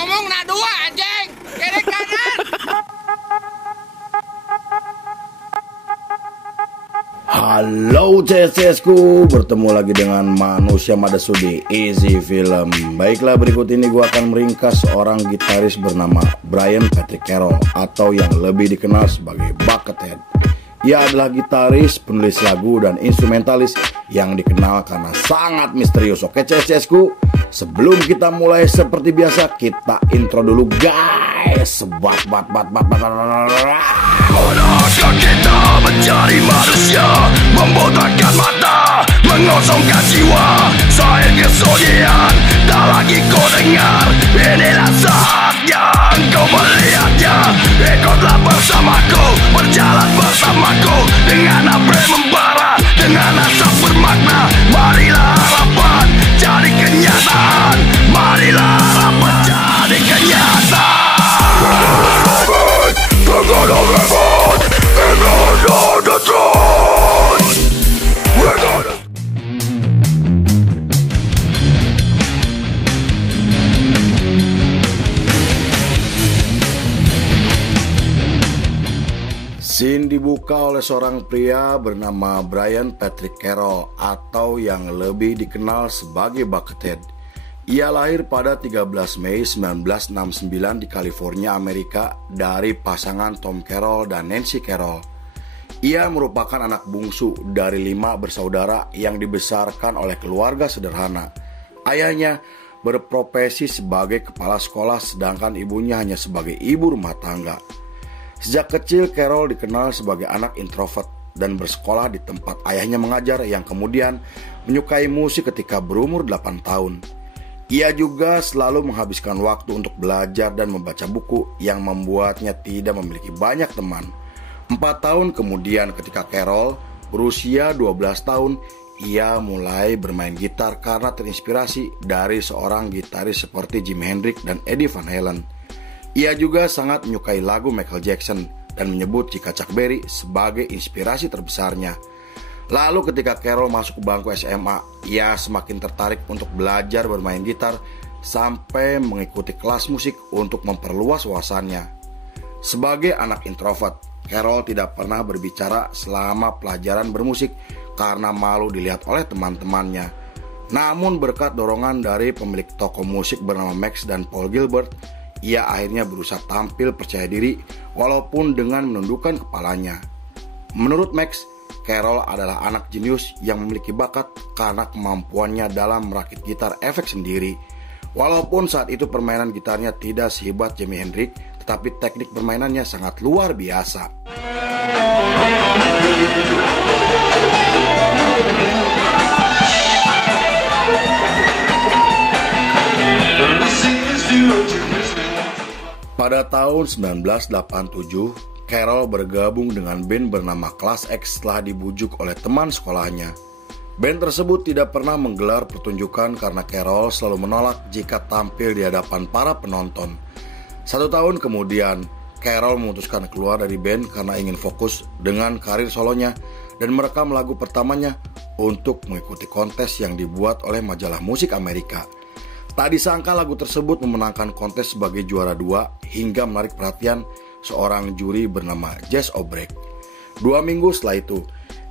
ngomong na dua anjing. Kiri kanan. Halo CSku, bertemu lagi dengan manusia Madasu di Easy Film. Baiklah, berikut ini gue akan meringkas seorang gitaris bernama Brian Patrick Carroll atau yang lebih dikenal sebagai Buckethead. Ia adalah gitaris, penulis lagu, dan instrumentalis yang dikenal karena sangat misterius. Oke CSku, sebelum kita mulai seperti biasa, kita intro dulu guys. Manakah kita mencari manusia, membotakkan mata, mengosongkan jiwa. Saya kesunyian, tak lagi kau dengar. Inilah saatnya engkau melihatnya. Ikutlah bersamaku, berjalan bersamaku, dengan apa yang membara, dengan asap bermakna. Marilah harapan jadi kenyataan. Marilah harapan jadi kenyataan. We're gonna revolt, and on the throne. We're gonna. Scene dibuka oleh seorang pria bernama Brian Patrick Carroll atau yang lebih dikenal sebagai Buckethead. Ia lahir pada 13 Mei 1969 di California, Amerika dari pasangan Tom Carroll dan Nancy Carroll. Ia merupakan anak bungsu dari 5 bersaudara yang dibesarkan oleh keluarga sederhana. Ayahnya berprofesi sebagai kepala sekolah sedangkan ibunya hanya sebagai ibu rumah tangga. Sejak kecil Carroll dikenal sebagai anak introvert dan bersekolah di tempat ayahnya mengajar yang kemudian menyukai musik ketika berumur 8 tahun. Ia juga selalu menghabiskan waktu untuk belajar dan membaca buku yang membuatnya tidak memiliki banyak teman. 4 tahun kemudian ketika Carroll berusia 12 tahun, ia mulai bermain gitar karena terinspirasi dari seorang gitaris seperti Jimi Hendrix dan Eddie Van Halen. Ia juga sangat menyukai lagu Michael Jackson dan menyebut jika Chuck Berry sebagai inspirasi terbesarnya. Lalu ketika Carroll masuk ke bangku SMA, ia semakin tertarik untuk belajar bermain gitar sampai mengikuti kelas musik untuk memperluas wawasannya. Sebagai anak introvert, Carroll tidak pernah berbicara selama pelajaran bermusik karena malu dilihat oleh teman-temannya. Namun berkat dorongan dari pemilik toko musik bernama Max dan Paul Gilbert, ia akhirnya berusaha tampil percaya diri walaupun dengan menundukkan kepalanya. Menurut Max, Carroll adalah anak jenius yang memiliki bakat karena kemampuannya dalam merakit gitar efek sendiri. Walaupun saat itu permainan gitarnya tidak sehebat Jimi Hendrix, tetapi teknik permainannya sangat luar biasa. Pada tahun 1987, Carroll bergabung dengan band bernama Class X setelah dibujuk oleh teman sekolahnya. Band tersebut tidak pernah menggelar pertunjukan karena Carroll selalu menolak jika tampil di hadapan para penonton. 1 tahun kemudian, Carroll memutuskan keluar dari band karena ingin fokus dengan karir solonya dan merekam lagu pertamanya untuk mengikuti kontes yang dibuat oleh majalah musik Amerika. Tak disangka lagu tersebut memenangkan kontes sebagai juara 2 hingga menarik perhatian seorang juri bernama Jess Obrek. 2 minggu setelah itu,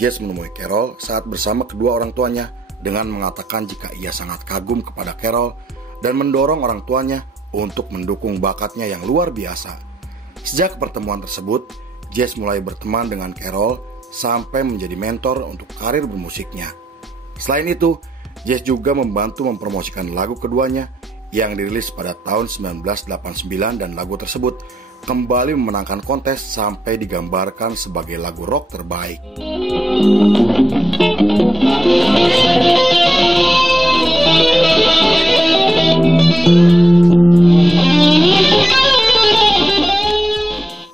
Jess menemui Carroll saat bersama kedua orang tuanya dengan mengatakan jika ia sangat kagum kepada Carroll dan mendorong orang tuanya untuk mendukung bakatnya yang luar biasa. Sejak pertemuan tersebut, Jess mulai berteman dengan Carroll sampai menjadi mentor untuk karir bermusiknya. Selain itu, Jess juga membantu mempromosikan lagu keduanya yang dirilis pada tahun 1989 dan lagu tersebut kembali memenangkan kontes sampai digambarkan sebagai lagu rock terbaik.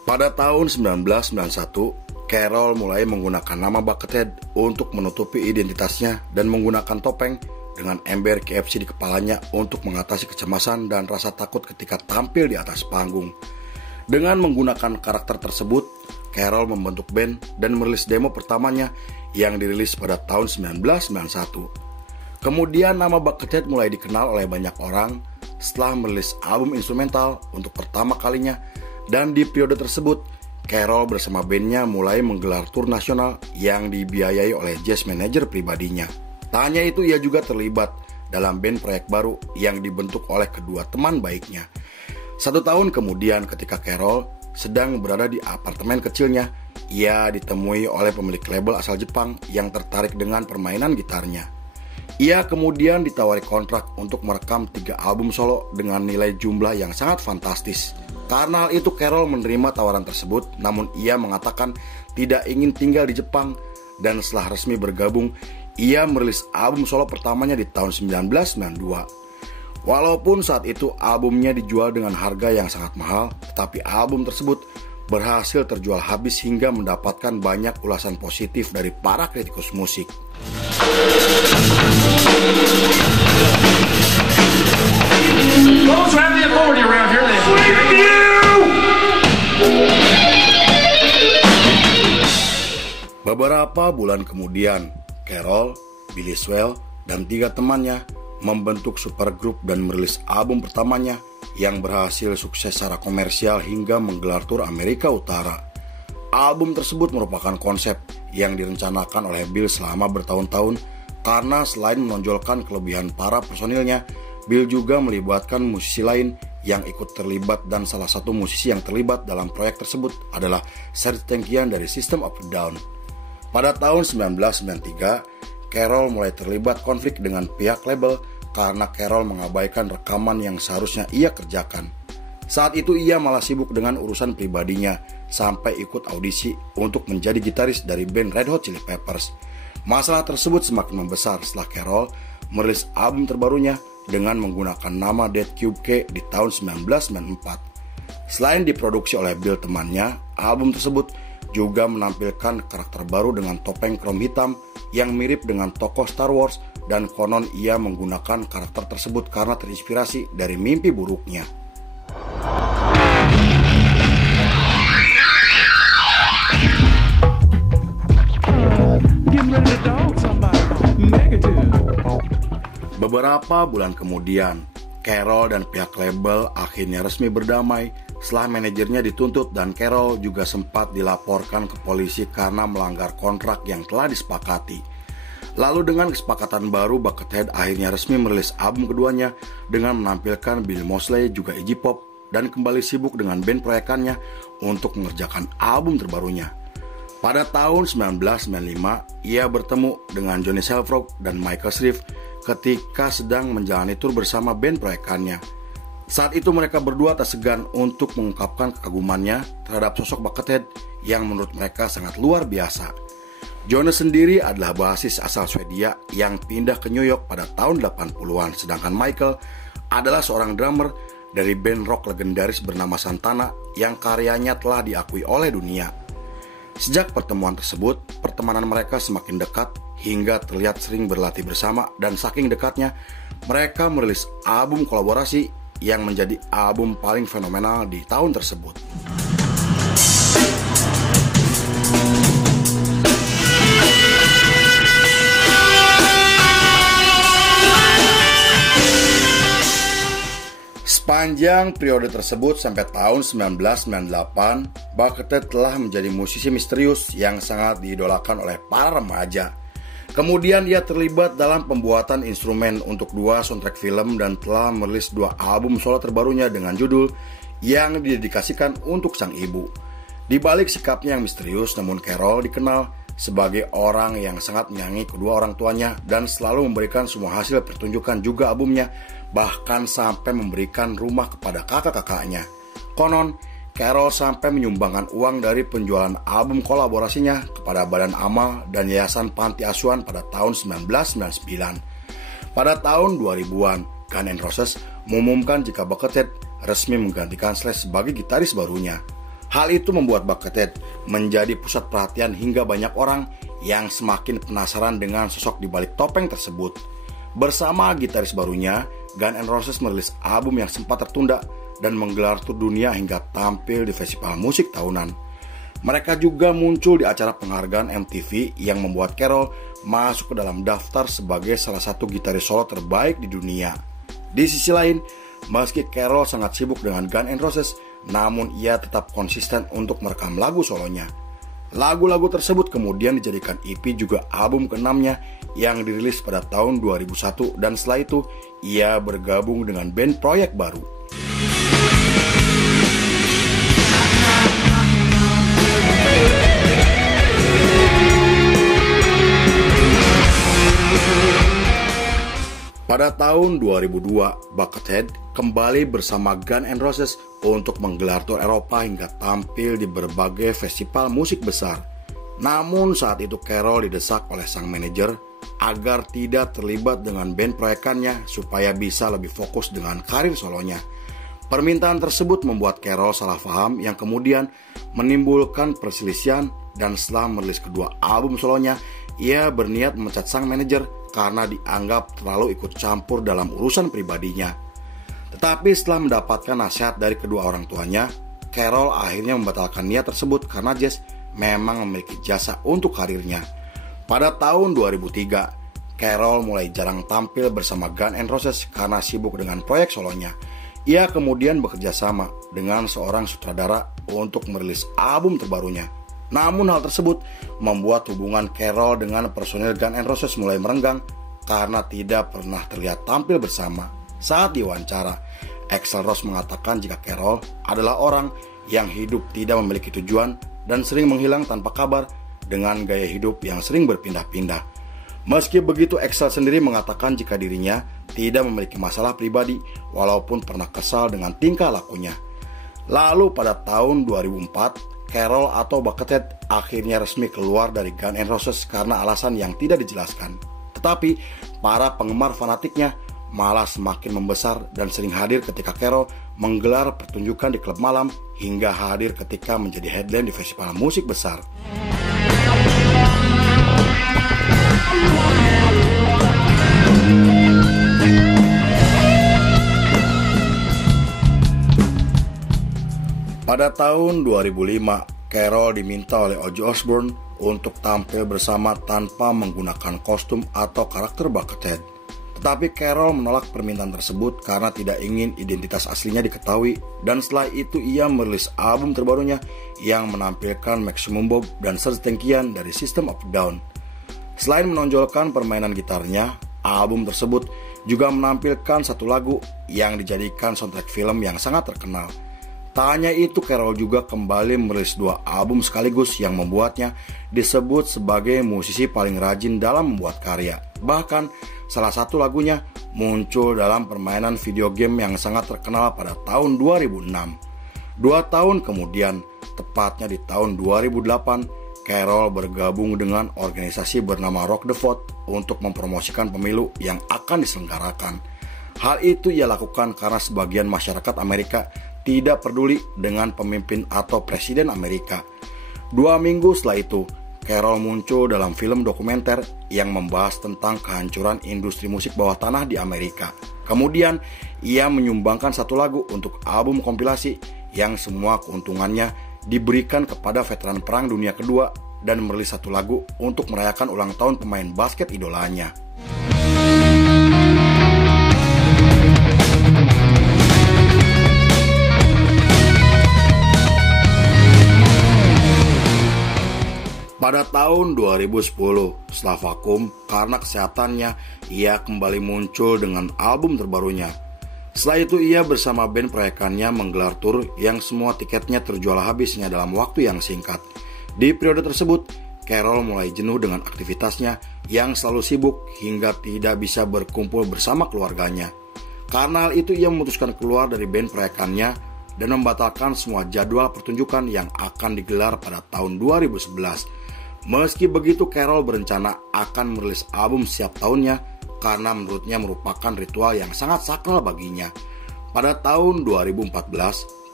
Pada tahun 1991, Carroll mulai menggunakan nama Buckethead untuk menutupi identitasnya dan menggunakan topeng dengan ember KFC di kepalanya untuk mengatasi kecemasan dan rasa takut ketika tampil di atas panggung. Dengan menggunakan karakter tersebut, Carroll membentuk band dan merilis demo pertamanya yang dirilis pada tahun 1991. Kemudian nama Buckethead mulai dikenal oleh banyak orang setelah merilis album instrumental untuk pertama kalinya, dan di periode tersebut Carroll bersama bandnya mulai menggelar tur nasional yang dibiayai oleh jazz manager pribadinya. Tak hanya itu, ia juga terlibat dalam band proyek baru yang dibentuk oleh kedua teman baiknya. 1 tahun kemudian, ketika Carroll sedang berada di apartemen kecilnya, ia ditemui oleh pemilik label asal Jepang yang tertarik dengan permainan gitarnya. Ia kemudian ditawari kontrak untuk merekam 3 album solo dengan nilai jumlah yang sangat fantastis. Karena hal itu, Carroll menerima tawaran tersebut, namun ia mengatakan tidak ingin tinggal di Jepang, dan setelah resmi bergabung, ia merilis album solo pertamanya di tahun 1992. Walaupun saat itu albumnya dijual dengan harga yang sangat mahal, tetapi album tersebut berhasil terjual habis hingga mendapatkan banyak ulasan positif dari para kritikus musik. Beberapa bulan kemudian, Carroll, Billy Swell, dan 3 temannya membentuk supergroup dan merilis album pertamanya yang berhasil sukses secara komersial hingga menggelar tur Amerika Utara. Album tersebut merupakan konsep yang direncanakan oleh Bill selama bertahun-tahun, karena selain menonjolkan kelebihan para personilnya, Bill juga melibatkan musisi lain yang ikut terlibat, dan salah satu musisi yang terlibat dalam proyek tersebut adalah Serj Tankian dari System of a Down. Pada tahun 1993, Carroll mulai terlibat konflik dengan pihak label karena Carroll mengabaikan rekaman yang seharusnya ia kerjakan. Saat itu ia malah sibuk dengan urusan pribadinya sampai ikut audisi untuk menjadi gitaris dari band Red Hot Chili Peppers. Masalah tersebut semakin membesar setelah Carroll merilis album terbarunya dengan menggunakan nama Dead Cube K di tahun 1994. Selain diproduksi oleh Bill temannya, album tersebut juga menampilkan karakter baru dengan topeng krom hitam yang mirip dengan tokoh Star Wars, dan konon ia menggunakan karakter tersebut karena terinspirasi dari mimpi buruknya. Beberapa bulan kemudian, Carroll dan pihak label akhirnya resmi berdamai setelah manajernya dituntut, dan Carroll juga sempat dilaporkan ke polisi karena melanggar kontrak yang telah disepakati. Lalu dengan kesepakatan baru, Buckethead akhirnya resmi merilis album keduanya dengan menampilkan Bill Moseley juga Iggy Pop, dan kembali sibuk dengan band proyekannya untuk mengerjakan album terbarunya. Pada tahun 1995, ia bertemu dengan Johnny Shelfrock dan Michael Shrieve ketika sedang menjalani tur bersama band proyekannya. Saat itu mereka berdua tak segan untuk mengungkapkan kekagumannya terhadap sosok Buckethead yang menurut mereka sangat luar biasa. Jonas sendiri adalah basis asal Swedia yang pindah ke New York pada tahun 80-an, sedangkan Michael adalah seorang drummer dari band rock legendaris bernama Santana yang karyanya telah diakui oleh dunia. Sejak pertemuan tersebut, pertemanan mereka semakin dekat hingga terlihat sering berlatih bersama, dan saking dekatnya, mereka merilis album kolaborasi yang menjadi album paling fenomenal di tahun tersebut. Sepanjang periode tersebut sampai tahun 1998, Buckethead telah menjadi musisi misterius yang sangat diidolakan oleh para remaja. Kemudian ia terlibat dalam pembuatan instrumen untuk 2 soundtrack film dan telah merilis 2 album solo terbarunya dengan judul yang didedikasikan untuk sang ibu. Di balik sikapnya yang misterius, namun Carroll dikenal sebagai orang yang sangat menyayangi kedua orang tuanya dan selalu memberikan semua hasil pertunjukan juga albumnya, bahkan sampai memberikan rumah kepada kakak-kakaknya. Konon, Carroll sampai menyumbangkan uang dari penjualan album kolaborasinya kepada Badan Amal dan Yayasan Panti Asuhan pada tahun 1999. Pada tahun 2000-an, Guns N' Roses mengumumkan jika Buckethead resmi menggantikan Slash sebagai gitaris barunya. Hal itu membuat Buckethead menjadi pusat perhatian hingga banyak orang yang semakin penasaran dengan sosok di balik topeng tersebut. Bersama gitaris barunya, Guns N' Roses merilis album yang sempat tertunda dan menggelar tur dunia hingga tampil di festival musik tahunan. Mereka juga muncul di acara penghargaan MTV yang membuat Carroll masuk ke dalam daftar sebagai salah satu gitaris solo terbaik di dunia. Di sisi lain, Meski Carol sangat sibuk dengan Guns N' Roses, namun ia tetap konsisten untuk merekam lagu solonya. Lagu-lagu tersebut kemudian dijadikan EP juga album ke-6-nya yang dirilis pada tahun 2001, dan setelah itu ia bergabung dengan band proyek baru. Pada tahun 2002, Buckethead kembali bersama Guns N' Roses untuk menggelar tur Eropa hingga tampil di berbagai festival musik besar. Namun saat itu Carol didesak oleh sang manajer agar tidak terlibat dengan band proyekannya supaya bisa lebih fokus dengan karir solonya. Permintaan tersebut membuat Carol salah paham yang kemudian menimbulkan perselisihan, dan setelah merilis kedua album solonya, ia berniat memecat sang manajer karena dianggap terlalu ikut campur dalam urusan pribadinya. Tetapi setelah mendapatkan nasihat dari kedua orang tuanya, Carol akhirnya membatalkan niat tersebut karena Jess memang memiliki jasa untuk karirnya. Pada tahun 2003, Carol mulai jarang tampil bersama Guns N' Roses karena sibuk dengan proyek solonya. Ia kemudian bekerja sama dengan seorang sutradara untuk merilis album terbarunya. Namun hal tersebut membuat hubungan Carol dengan personil Guns N' Roses mulai merenggang karena tidak pernah terlihat tampil bersama. Saat diwawancara, Axl Rose mengatakan jika Carol adalah orang yang hidup tidak memiliki tujuan dan sering menghilang tanpa kabar dengan gaya hidup yang sering berpindah-pindah. Meski begitu, Axl sendiri mengatakan jika dirinya tidak memiliki masalah pribadi walaupun pernah kesal dengan tingkah lakunya. Lalu pada tahun 2004, Carol atau Buckethead akhirnya resmi keluar dari Guns N' Roses karena alasan yang tidak dijelaskan. Tetapi para penggemar fanatiknya malah semakin membesar dan sering hadir ketika Carol menggelar pertunjukan di klub malam hingga hadir ketika menjadi headline di festival musik besar. Pada tahun 2005, Carol diminta oleh Ozzy Osbourne untuk tampil bersama tanpa menggunakan kostum atau karakter Buckethead. Tetapi Carol menolak permintaan tersebut karena tidak ingin identitas aslinya diketahui, dan setelah itu ia merilis album terbarunya yang menampilkan Maximum Bob dan Serj Tankian dari System of a Down. Selain menonjolkan permainan gitarnya, album tersebut juga menampilkan satu lagu yang dijadikan soundtrack film yang sangat terkenal. Tak hanya itu, Carol juga kembali merilis dua album sekaligus yang membuatnya disebut sebagai musisi paling rajin dalam membuat karya. Bahkan salah satu lagunya muncul dalam permainan video game yang sangat terkenal pada tahun 2006. 2 tahun kemudian, tepatnya di tahun 2008, Carol bergabung dengan organisasi bernama Rock the Vote untuk mempromosikan pemilu yang akan diselenggarakan. Hal itu ia lakukan karena sebagian masyarakat Amerika tidak peduli dengan pemimpin atau presiden Amerika. 2 minggu setelah itu, Carol muncul dalam film dokumenter yang membahas tentang kehancuran industri musik bawah tanah di Amerika. Kemudian, ia menyumbangkan satu lagu untuk album kompilasi yang semua keuntungannya diberikan kepada veteran Perang Dunia Kedua dan merilis satu lagu untuk merayakan ulang tahun pemain basket idolanya. Pada tahun 2010, setelah vakum karena kesehatannya, ia kembali muncul dengan album terbarunya. Setelah itu ia bersama band proyekannya menggelar tur yang semua tiketnya terjual habisnya dalam waktu yang singkat. Di periode tersebut, Carol mulai jenuh dengan aktivitasnya yang selalu sibuk hingga tidak bisa berkumpul bersama keluarganya. Karena hal itu ia memutuskan keluar dari band proyekannya dan membatalkan semua jadwal pertunjukan yang akan digelar pada tahun 2011. Meski begitu, Carol berencana akan merilis album setiap tahunnya karena menurutnya merupakan ritual yang sangat sakral baginya. Pada tahun 2014,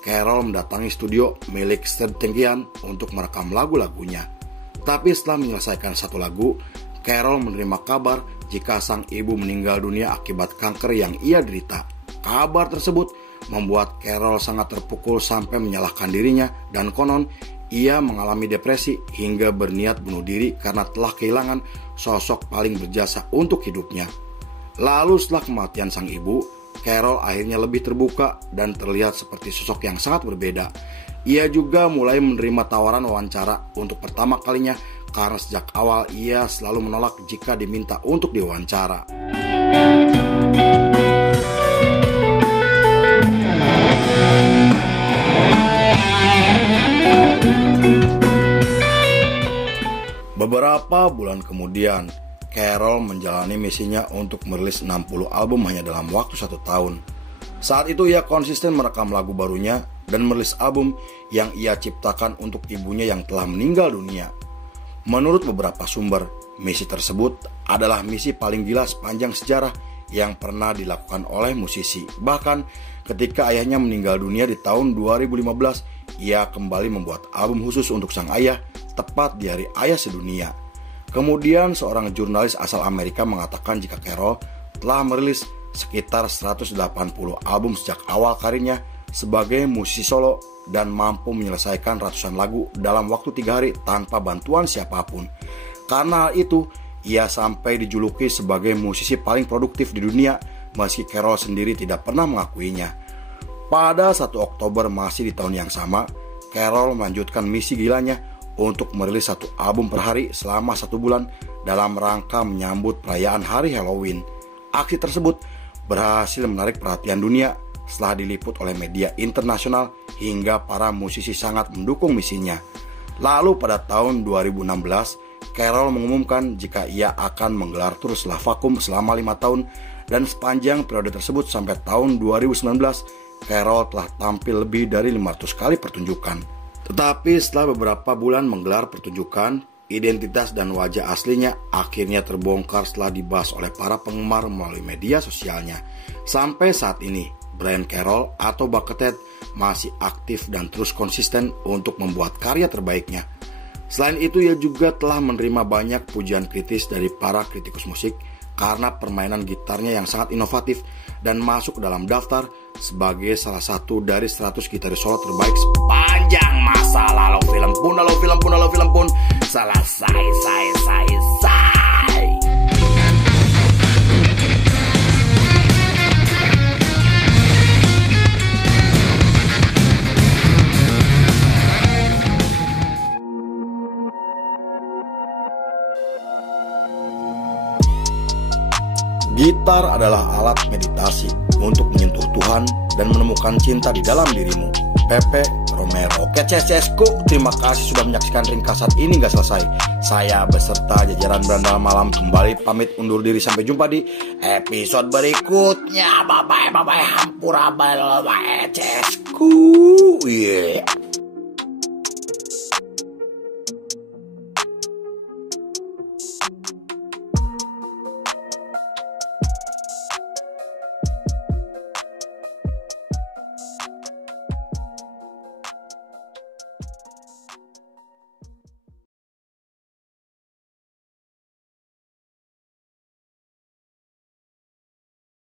Carol mendatangi studio milik Serj Tankian untuk merekam lagu-lagunya. Tapi setelah menyelesaikan satu lagu, Carol menerima kabar jika sang ibu meninggal dunia akibat kanker yang ia derita. Kabar tersebut membuat Carol sangat terpukul sampai menyalahkan dirinya, dan konon ia mengalami depresi hingga berniat bunuh diri karena telah kehilangan sosok paling berjasa untuk hidupnya. Lalu setelah kematian sang ibu, Carol akhirnya lebih terbuka dan terlihat seperti sosok yang sangat berbeda. Ia juga mulai menerima tawaran wawancara untuk pertama kalinya karena sejak awal ia selalu menolak jika diminta untuk diwawancara. Beberapa bulan kemudian, Carol menjalani misinya untuk merilis 60 album hanya dalam waktu 1 tahun. Saat itu ia konsisten merekam lagu barunya dan merilis album yang ia ciptakan untuk ibunya yang telah meninggal dunia. Menurut beberapa sumber, misi tersebut adalah misi paling gila sepanjang sejarah yang pernah dilakukan oleh musisi. Bahkan ketika ayahnya meninggal dunia di tahun 2015, ia kembali membuat album khusus untuk sang ayah tepat di hari ayah sedunia. Kemudian seorang jurnalis asal Amerika mengatakan jika Carol telah merilis sekitar 180 album sejak awal karirnya sebagai musisi solo dan mampu menyelesaikan ratusan lagu dalam waktu 3 hari tanpa bantuan siapapun. Karena hal itu, ia sampai dijuluki sebagai musisi paling produktif di dunia meski Carol sendiri tidak pernah mengakuinya. Pada 1 Oktober masih di tahun yang sama, Carol melanjutkan misi gilanya untuk merilis 1 album per hari selama 1 bulan dalam rangka menyambut perayaan hari Halloween. Aksi tersebut berhasil menarik perhatian dunia setelah diliput oleh media internasional hingga para musisi sangat mendukung misinya. Lalu pada tahun 2016, Carol mengumumkan jika ia akan menggelar tur setelah vakum selama 5 tahun dan sepanjang periode tersebut sampai tahun 2019, Carol telah tampil lebih dari 500 kali pertunjukan. Tetapi setelah beberapa bulan menggelar pertunjukan, identitas dan wajah aslinya akhirnya terbongkar setelah dibahas oleh para penggemar melalui media sosialnya. Sampai saat ini, Bryan Carroll atau Buckethead masih aktif dan terus konsisten untuk membuat karya terbaiknya. Selain itu, ia juga telah menerima banyak pujian kritis dari para kritikus musik karena permainan gitarnya yang sangat inovatif dan masuk dalam daftar sebagai salah satu dari 100 gitaris solo terbaik sepanjang masa. Lalu film pun selesai. Gitar adalah alat meditasi untuk menyentuh Tuhan dan menemukan cinta di dalam dirimu. Pepe Romero. Oke CSCSku, terima kasih sudah menyaksikan ringkasan ini gak selesai. Saya beserta jajaran Berandal Malam kembali pamit undur diri. Sampai jumpa di episode berikutnya. Bye bye hampura bye CSCSku. Yeah.